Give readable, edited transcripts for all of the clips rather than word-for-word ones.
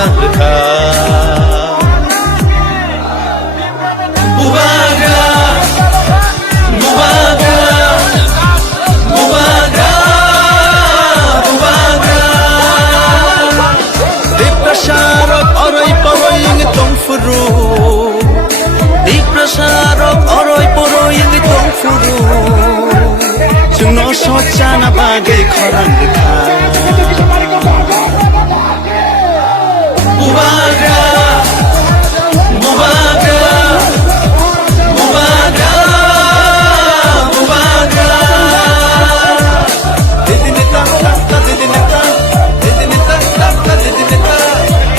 khorang dekha Bubaga Bubaga Bubaga Bubaga Deprasarok orai poroi yang tongfuru Deprasarok orai poroi yang tongfuru Jungno sochana bagai khorang dekha Bubaga Bubaga Bubaga Bubaga Didinita ta didinita Didinita ta didinita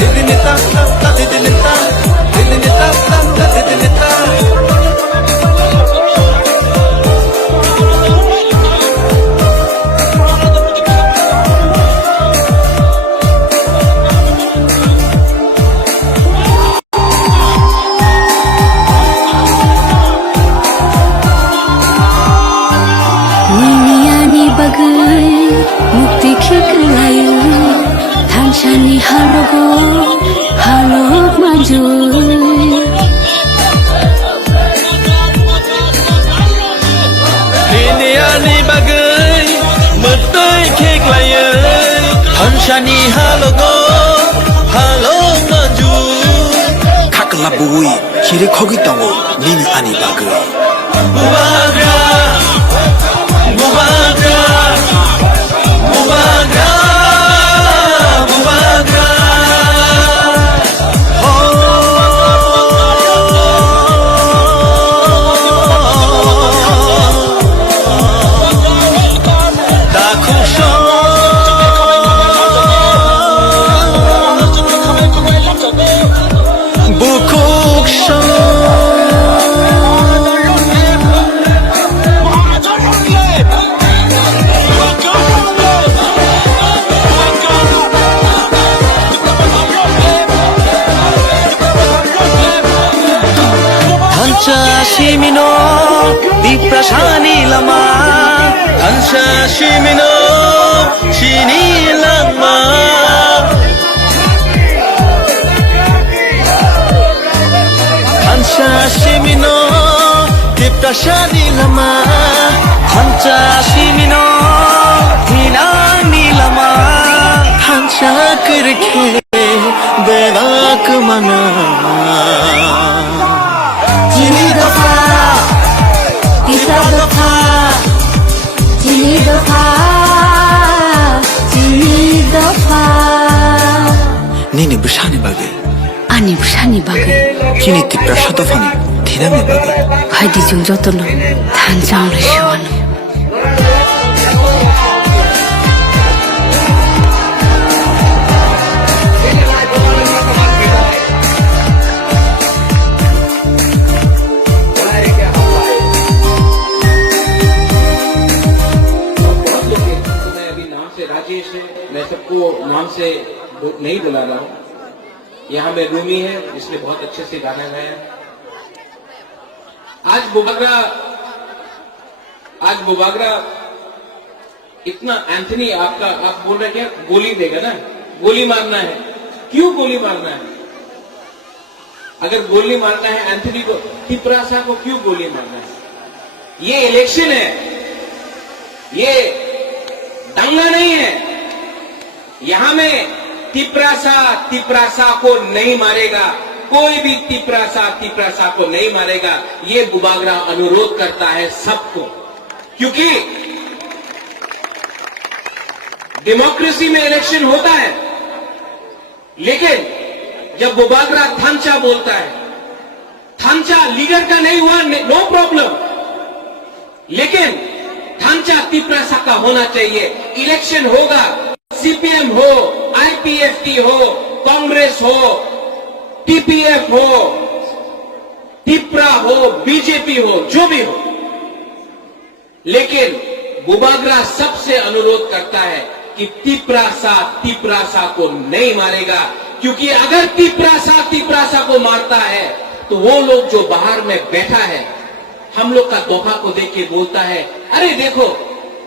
Didinita ta didinita Didinita ta didinita Mukti khikhlayo Thanchani halogo halok maju Niniani bagai Mukti khikhlayo Thanchani halogo halok maju Kakalabui kire khogitango nini ani bagai Bubaga Bubaga Bubaga Bubaga Shimino Diprasani lama Tansha Shimino Shini lama Tansha Shimino Diprasani lama Tansha Shimino Hinani lama Tansha kirke Bedak mana Jini dofa Tisa dofa Jini dofa Jini dofa Nini bersani bagai Ani bersani bagai Kini tipra satofani Thirame bagai Haidi jung jotono Thanchang reshiwano मैं सबको नाम से नहीं बुला रहा हूँ। यहाँ में रूमी है जिसने बहुत अच्छे से गाना गाया। आज बुबागरा इतना एंथनी आपका आप बोल रहे क्या गोली देगा ना, गोली मारना है। क्यों गोली मारना है? अगर गोली मारना है एंथनी को, तिपरासा को क्यों गोली मारना है? ये इलेक्शन है, ये दंगा नहीं है। यहां में तिपरासा को नहीं मारेगा, कोई भी तिपरासा को नहीं मारेगा। ये बुबागरा अनुरोध करता है सबको, क्योंकि डेमोक्रेसी में इलेक्शन होता है, लेकिन जब बुबागरा थांचा बोलता है, थांचा लीडर का नहीं हुआ नो प्रॉब्लम, लेकिन थांचा तिपरासा का होना चाहिए। इलेक्शन होगा, सीपीएम हो, आईपीएफटी हो, कांग्रेस हो, टीपीएफ हो, तिपरा हो, बीजेपी हो, जो भी हो, लेकिन बुबागरा सबसे अनुरोध करता है कि तिपरासा को नहीं मारेगा, क्योंकि अगर तिपरासा को मारता है तो वो लोग जो बाहर में बैठा है, हम लोग का दोहा को देख के बोलता है, अरे देखो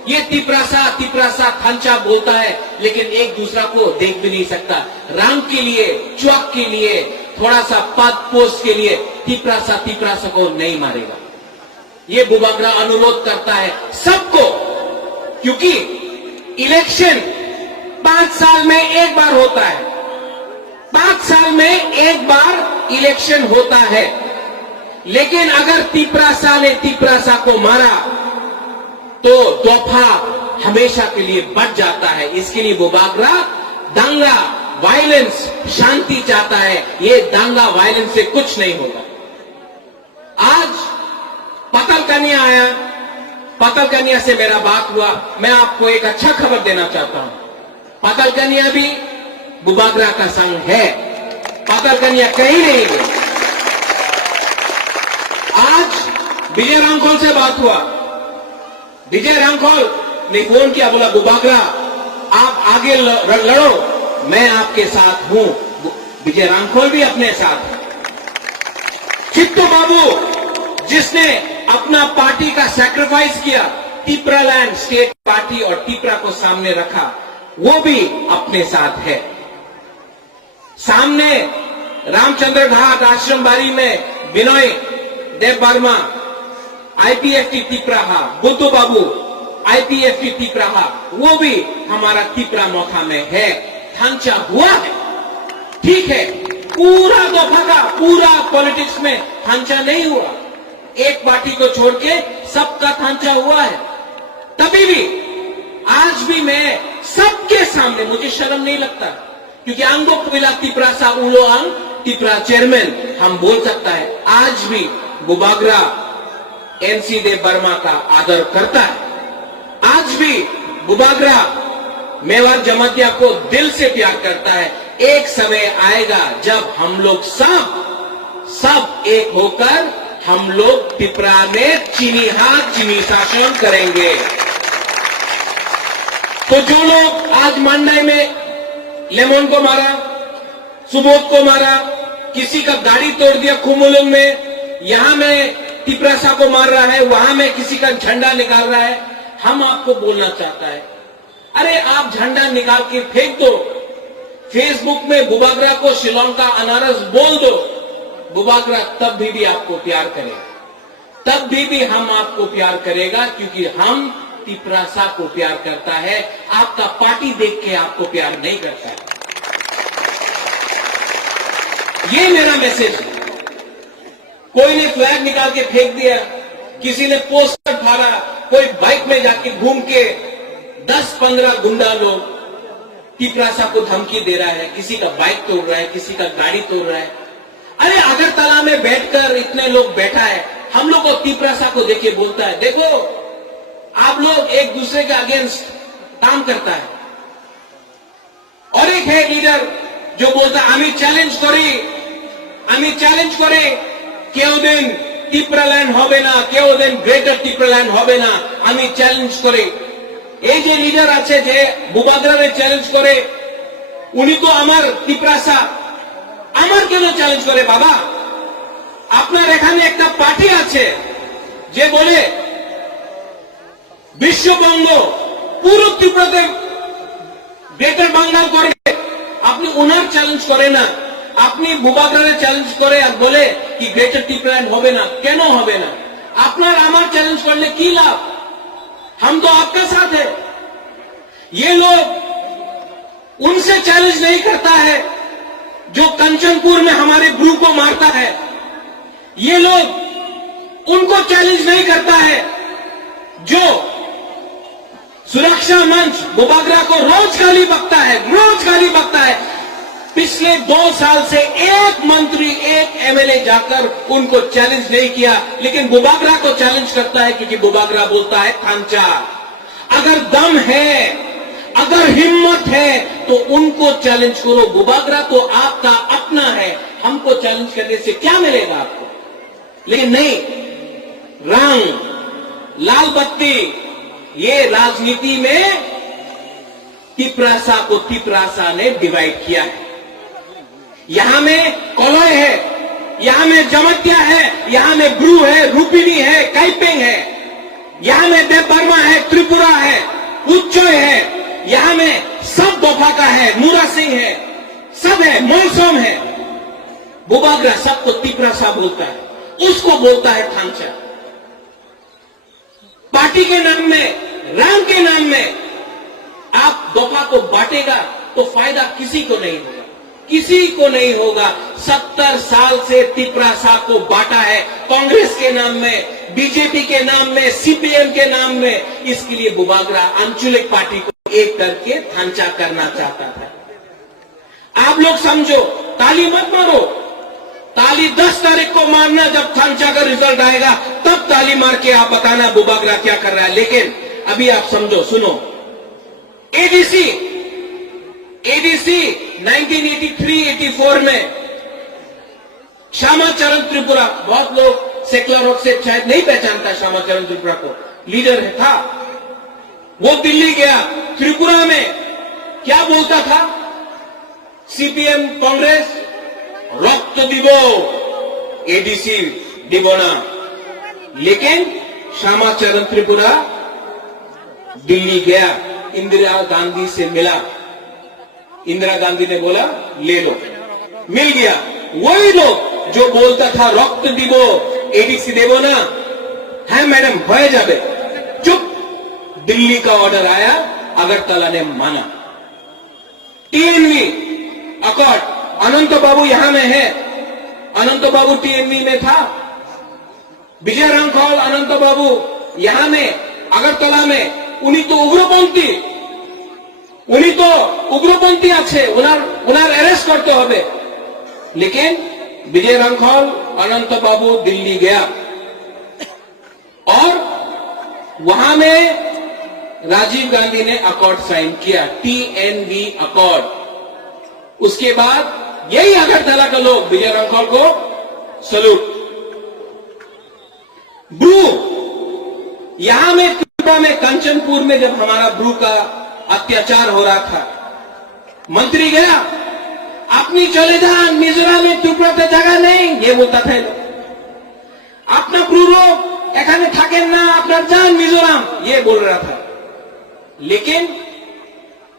ये तिपरासा थांचा बोलता है, लेकिन एक दूसरा को देख भी नहीं सकता। रंग के लिए, चौक के लिए, थोड़ा सा पद पोस्ट के लिए तिपरासा को नहीं मारेगा। ये बुबागरा अनुरोध करता है सबको, क्योंकि इलेक्शन 5 साल में एक बार होता है। 5 साल में एक बार इलेक्शन होता है, लेकिन अगर तिपरासा ने तिपरासा को मारा तो दफा हमेशा के लिए बढ़ जाता है। इसके लिए बुबागरा दंगा, वायलेंस, शांति चाहता है। ये दंगा वायलेंस से कुछ नहीं होगा। आज पतलकनिया आया, पतलकनिया से मेरा बात हुआ। मैं आपको एक अच्छा खबर देना चाहता हूं। पतलकनिया भी बुबागरा का संग है, पतलकनिया कहीं नहीं गई। आज विजय रामखोल से बात हुआ। विजय रामखोल ने फोन किया, बोला बुबागरा आप आगे लड़ो, मैं आपके साथ हूं। विजय रामखोल भी अपने साथ है। चित्तू बाबू जिसने अपना पार्टी का सैक्रिफाइस किया, तिपरालैंड स्टेट पार्टी और तिपरा को सामने रखा, वो भी अपने साथ है। सामने रामचंद्र घाट आश्रम बारी में विनय देव वर्मा आईपीएफटी तिपराहा, बुद्धू बाबू आईपीएफटी तिपराहा, वो भी हमारा तिपरा मौका में है। थांचा हुआ है, ठीक है, पूरा दफा का पूरा पॉलिटिक्स में थांचा नहीं हुआ। एक पार्टी को छोड़ के सबका थांचा हुआ है। तभी भी आज भी मैं सबके सामने, मुझे शर्म नहीं लगता, क्योंकि अंगो पिला तिपरासा उलो अंग तिपरा चेयरमैन हम बोल सकता है। आज भी बुबागरा एनसी देव वर्मा का आदर करता है। आज भी बुबागरा मेवाड़ जमातिया को दिल से प्यार करता है। एक समय आएगा जब हम लोग सब एक होकर हम लोग तिपरा में चीनी हाथ चीनी शासन करेंगे। तो जो लोग आज मंडई में लेमन को मारा, सुबोध को मारा, किसी का गाड़ी तोड़ दिया खुमुलुंग में, यहां में तिपरासा को मार रहा है, वहां में किसी का झंडा निकाल रहा है, हम आपको बोलना चाहता है, अरे आप झंडा निकाल के फेंक दो। फेसबुक में बुबागरा को शिलोंग का अनारस बोल दो। बुबागरा तब भी आपको प्यार करेगा, तब भी हम आपको प्यार करेगा, क्योंकि हम तिपरासा को प्यार करता है। आपका पार्टी देख के आपको प्यार नहीं करता है। ये मेरा मैसेज है। कोई ने फ्लैग निकाल के फेंक दिया, किसी ने पोस्टर फाड़ा, कोई बाइक में जाके घूम के 10-15 गुंडा लोग तिपरासा को धमकी दे रहा है, किसी का बाइक तोड़ रहा है, किसी का गाड़ी तोड़ रहा है। अरे अगरतला में बैठकर इतने लोग बैठा है, हम लोग को तिपरासा को देखे बोलता है, देखो आप लोग एक दूसरे के अगेंस्ट काम करता है। और एक है लीडर जो बोलता है আমি চ্যালেঞ্জ করে কেউ দিন তিপরাল্যান্ড হবে না, কেউ দিন গ্রেটার তিপরাল্যান্ড হবে না, আমি চ্যালেঞ্জ করে। এই যে লিডার আছে যে বুবাগরারে চ্যালেঞ্জ করে, উনি তো আমার তিপরাসা, আমার কেন চ্যালেঞ্জ করে? বাবা আপনার এখানে একটা পার্টি আছে যে বলে বিশ্ববঙ্গ পুরো ত্রিপুরাতে গ্রেটার বাঙ্গাল করবে, আপনি ওনার চ্যালেঞ্জ করে না, আপনি বুবাগরারে চ্যালেঞ্জ করে আর বলে कि ग्रेटर टिपरालैंड होबे ना। क्यों होबे ना? আপনার আমার চ্যালেঞ্জ করলে কি লাভ? हम तो आपके साथ है। ये लोग उनसे चैलेंज नहीं करता है जो कंचनपुर में हमारे ब्रू को मारता है। ये लोग उनको चैलेंज नहीं करता है जो सुरक्षा मंच बुबागरा को रोज गाली बकता है, रोज गाली बकता है। पिछले 2 साल से एक मंत्री, एक एमएलए जाकर उनको चैलेंज नहीं किया, लेकिन बुबागरा को चैलेंज करता है, क्योंकि बुबागरा बोलता है थांचा। अगर दम है, अगर हिम्मत है तो उनको चैलेंज करो। बुबागरा तो आपका अपना है, हमको चैलेंज करने से क्या मिलेगा आपको? लेकिन नहीं, रंग, लाल बत्ती, ये राजनीति में तिपरासा को तिपरासा ने डिवाइड किया है। यहां में कोलोय है, यहां में जमतिया है, यहां में ब्रू है, रूपिनी है, काइपेंग है, यहां में देव वर्मा है, त्रिपुरा है, यहां में सब दोफा का है, नूरा सिंह है, सब है, मौसम है। बुबागरा सबको तिपरा सा बोलता है, उसको बोलता है थांचा। पार्टी के नाम में, रंग के नाम में आप दोफा को बांटेगा तो फायदा किसी को नहीं होगा, किसी को नहीं होगा। 70 साल से तिपरा सा को बांटा है, कांग्रेस के नाम में, बीजेपी के नाम में, सीपीएम के नाम में। इसके लिए बुबागरा आंचलिक पार्टी को एक करके थांचा करना चाहता था। आप लोग समझो, ताली मत मारो, ताली 10 तारीख को मारना, जब थांचा का रिजल्ट आएगा तब ताली मार के आप बताना बुबागरा क्या कर रहा है। लेकिन अभी आप समझो, सुनो, एडीसी 1983-84 में श्यामाचरण त्रिपुरा, बहुत लोग सेकुलर हक से शायद नहीं पहचानता श्यामाचरण त्रिपुरा को, लीडर था वो। दिल्ली गया, त्रिपुरा में क्या बोलता था? सीपीएम कांग्रेस रक्त दिबो, एडीसी दिबोना। लेकिन श्यामाचरण त्रिपुरा दिल्ली गया, इंदिरा गांधी से मिला, इंदिरा गांधी ने बोला ले लो, मिल गया। वही लोग जो बोलता था रक्त दिबो, एडीसी देबो ना, है मैडम हो जाबे, चुप। दिल्ली का ऑर्डर आया, अगरतला ने माना। टीएनवी अकॉर्ड, अनंत बाबू यहां में है, अनंत बाबू टीएनवी में था, विजय रामखोल अनंत बाबू यहां में अगरतला में। उन्हीं तो उग्रपंथी, उन्हीं तो उग्रपंथी आछे, उनार अरेस्ट करते होबे। लेकिन विजय रामखोल अनंत बाबू दिल्ली गया और वहां में राजीव गांधी ने अकॉर्ड साइन किया, टीएनवी अकॉर्ड। उसके बाद यही अगरतला के लोग विजय रामखोल को सलूट। ब्रू, यहां में त्रिपुरा में कंचनपुर में जब हमारा ब्रू का अत्याचार हो रहा था, मंत्री गया, अपनी चले जान मिजोराम में, त्रिपुरा पे जगह नहीं, ये बोलता था। अपना ब्रू लोग एखाने थाकेन ना, अपना जान मिजोराम, ये बोल रहा था। लेकिन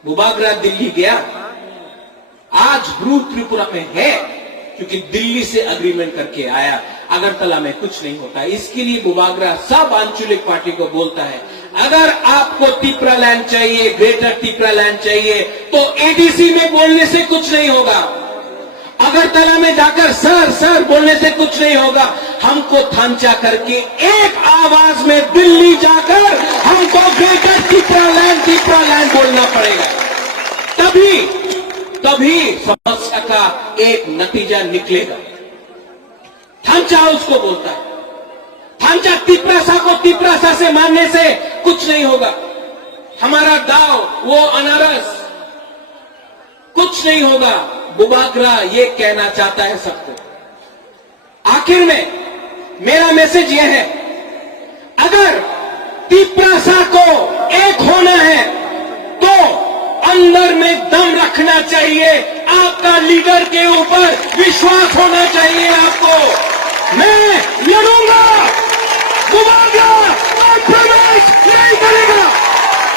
बुबागरा दिल्ली गया, आज ब्रू त्रिपुरा में है क्योंकि दिल्ली से अग्रीमेंट करके आया। अगरतला में कुछ नहीं होता। इसके लिए बुबागरा सब आंचलिक पार्टी को बोलता है, अगर आपको तिपरा लैंड चाहिए, ग्रेटर तिपरा लैंड चाहिए, तो एडीसी में बोलने से कुछ नहीं होगा, अगरतला में जाकर सर सर बोलने से कुछ नहीं होगा। हमको थांचा करके एक आवाज में दिल्ली जाकर हमको ग्रेटर तिपरा लैंड बोलना पड़ेगा, तभी समस्या का एक नतीजा निकलेगा। थांचा उसको बोलता है, थांचा तिपरासा को तिपरासा से मारने से कुछ नहीं होगा। हमारा दाव, वो अनारस, कुछ नहीं होगा। बुबागरा ये कहना चाहता है सबको। आखिर में मेरा मैसेज यह है, अगर तिपरासा को एक होना है तो अंदर में दम रखना चाहिए, आपका लीडर के ऊपर विश्वास होना चाहिए आपको। मैं लड़ूंगा, बुबागरा कॉम्प्रोमाइज नहीं करेगा।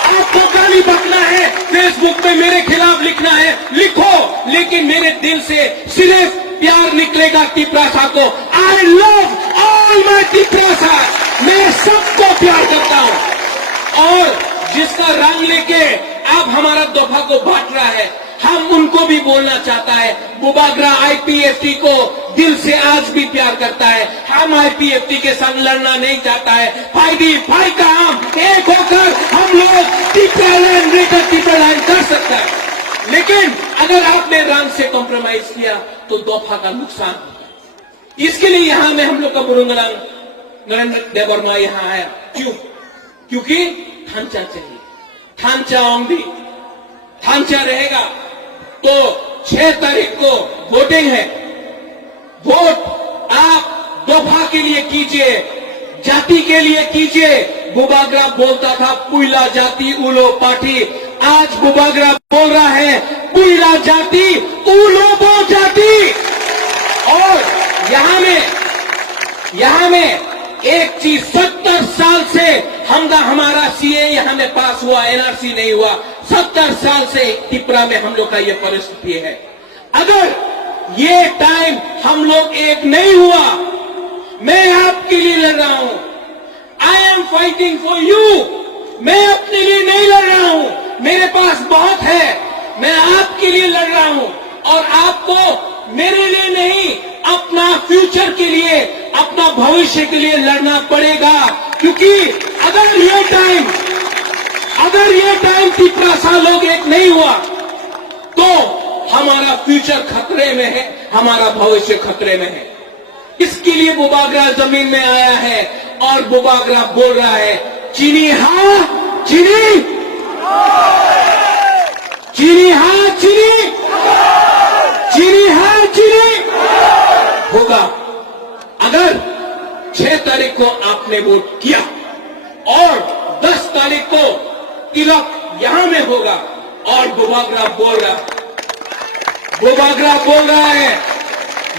आपको गाली बकना है, फेसबुक पे मेरे खिलाफ लिखना है, लिखो, लेकिन मेरे दिल से सिर्फ प्यार निकलेगा तिपरासा को। I love all my Tiprasa, मैं सबको प्यार करता हूं। और जिसका रंग लेके अब हमारा दोफा को बांट रहा है, हम उनको भी बोलना चाहता है, बुबागरा आईपीएफटी को दिल से आज भी प्यार करता है। हम आईपीएफटी के संग लड़ना नहीं चाहता है। भाई का हम एक होकर हम लोग टिप्रालैंड कर सकता है। लेकिन अगर आपने रंग से कॉम्प्रोमाइज किया तो दोफा का नुकसान होता है। इसके लिए यहां में हम लोग का बुरुंगलांग नरेंद्र देवर्मा यहां आया। क्यों? क्योंकि थांचा चाहिए, थांचा ओंगी, थांचा रहेगा तो 6 तारीख को वोटिंग है। वोट आप दोफा के लिए कीजिए, जाति के लिए कीजिए। बुबागरा बोलता था पुइला जाति उलो पार्टी, आज बुबागरा बोल रहा है पुइला जाति उलो बो जाति। और यहां में एक चीज 70 साल से हमारा सीए यहां में पास हुआ, एनआरसी नहीं हुआ। 70 साल से त्रिपुरा में हम लोग का ये परिस्थिति है। अगर ये टाइम हम लोग एक नहीं हुआ, मैं आपके लिए लड़ रहा हूं। I am fighting for you. मैं अपने लिए नहीं लड़ रहा हूं, मेरे पास बहुत है। मैं आपके लिए लड़ रहा हूं और आपको मेरे लिए नहीं, अपना फ्यूचर के लिए, अपना भविष्य के लिए लड़ना पड़ेगा। क्योंकि अगर ये टाइम त्रिपुरा लोग एक नहीं हुआ तो हमारा फ्यूचर खतरे में है, हमारा भविष्य खतरे में है। इसके लिए बुबागरा जमीन में आया है और बुबागरा बोल रहा है, चीनी हाँ चीनी, चीनी हाँ चीनी, चीनी हाँ चीनी होगा। अगर 6 तारीख को आपने वोट किया और 10 तारीख को तिलक यहां में होगा और बुबागरा बोल रहा है,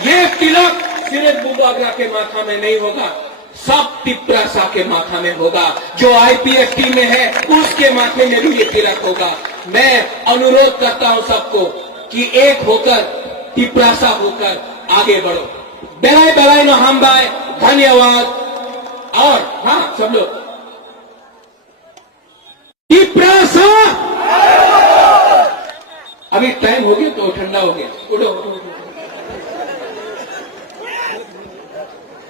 ये तिलक सिर्फ बुबागरा के माथा में नहीं होगा, सब त्रिपुरा के माथा में होगा। जो आईपीएफ टीम में है उसके माथे में भी ये तिलक होगा। मैं अनुरोध करता हूं सबको कि एक होकर, त्रिपुरा होकर आगे बढ़ो। बेलाय बेलाय नो हम बाय, धन्यवाद। और हाँ सब लोग त्रिपुरा, अभी टाइम हो गया तो ठंडा हो गया, उठो उठो।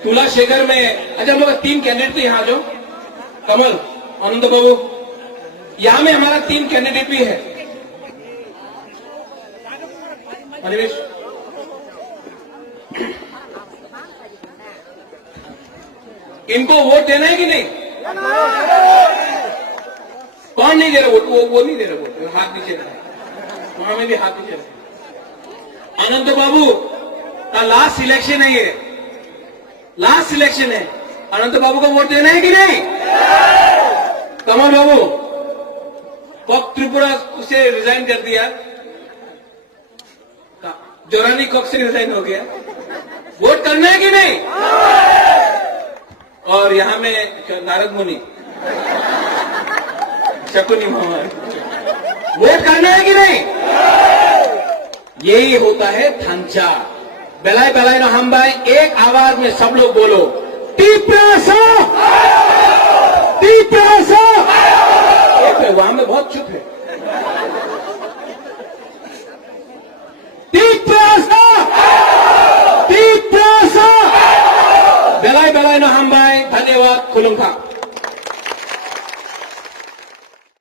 तुला शेखर में अच्छा हम लोग 3 कैंडिडेट थे यहाँ जो कमल, आनंद बाबू, यहां में हमारा 3 कैंडिडेट भी है। अनिवेश, इनको वोट देना है कि नहीं? कौन नहीं दे रहा वोट? वो नहीं दे रहा वोट, हाथ नीचे रहा, वहां में भी हाथ नीचे रहा। अनंत बाबू का लास्ट सिलेक्शन है, ये लास्ट सिलेक्शन है। अनंत बाबू को वोट देना है कि नहीं? कमल बाबू कॉक त्रिपुरा से रिजाइन कर दिया, जोरानी कॉक से रिजाइन हो गया, वोट करना है कि नहीं? और यहां में नारद मुनि, शकुनी मोहम्मद, वोट करना है कि नहीं? यही होता है थांचा। बेलाय बेलाय नो हम भाई, एक आवाज में सब लोग बोलो, त्रिपुरा, त्रिपुरा। वहां में बहुत चुप है। त्रिपुरा, त्रिपुरा। बेलाय बेलाय नो हम भाई, धन्यवाद। खुलुमखा।